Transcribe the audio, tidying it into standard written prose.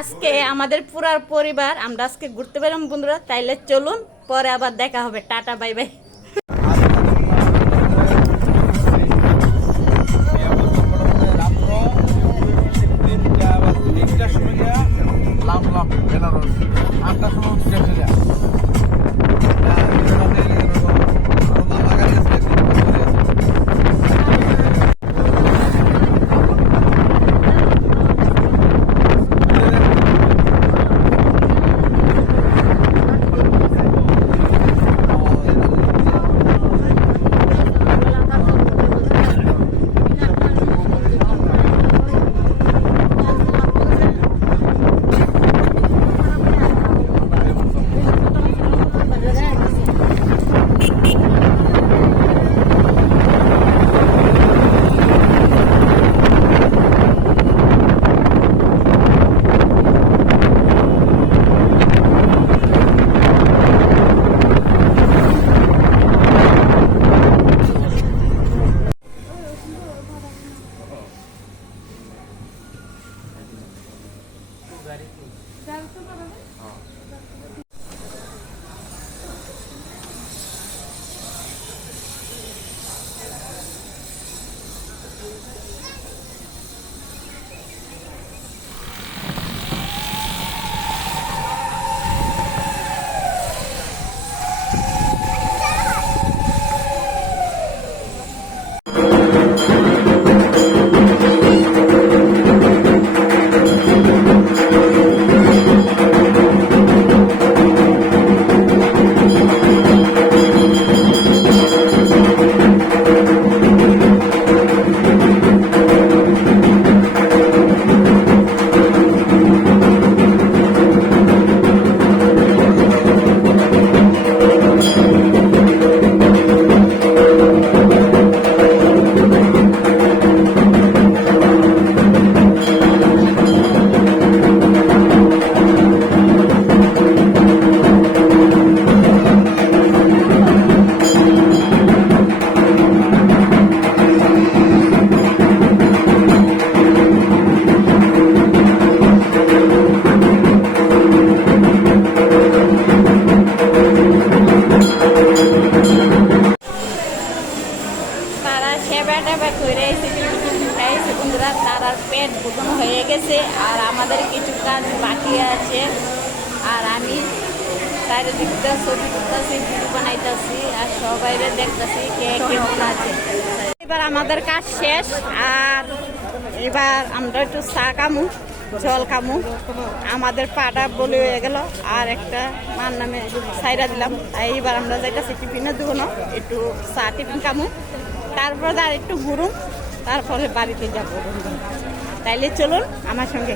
আজকে আমাদের পুরা পরিবার আমরা আজকে ঘুরতে পেলাম বন্ধুরা, তাইলে চলুন পরে আবার দেখা হবে। Tata, bye bye. বেনারস 8টার সময় উঠে তার পেট ভুগনো হয়ে গেছে আর আমাদের কিছু কাজ বাকি আছে। আর আমি চারিদিকটা ছবি তুলতেছি, ভিডিও বানাইতেছি আর সবাই দেখতেছি কে কেমন আছে। এবার আমাদের কাজ শেষ আর এবার আমরা একটু চা খামু, জল খামু। আমাদের পাটা বলে হয়ে গেল আর একটা মার নামে সাইরা দিলাম। এইবার আমরা যাইতেছি টিফিনে দেবো না, একটু চা টিফিন খামু, তারপর আর একটু ঘুরুম, তারপরে বাড়িতে যাবো। তাইলে চলুন আমার সঙ্গে।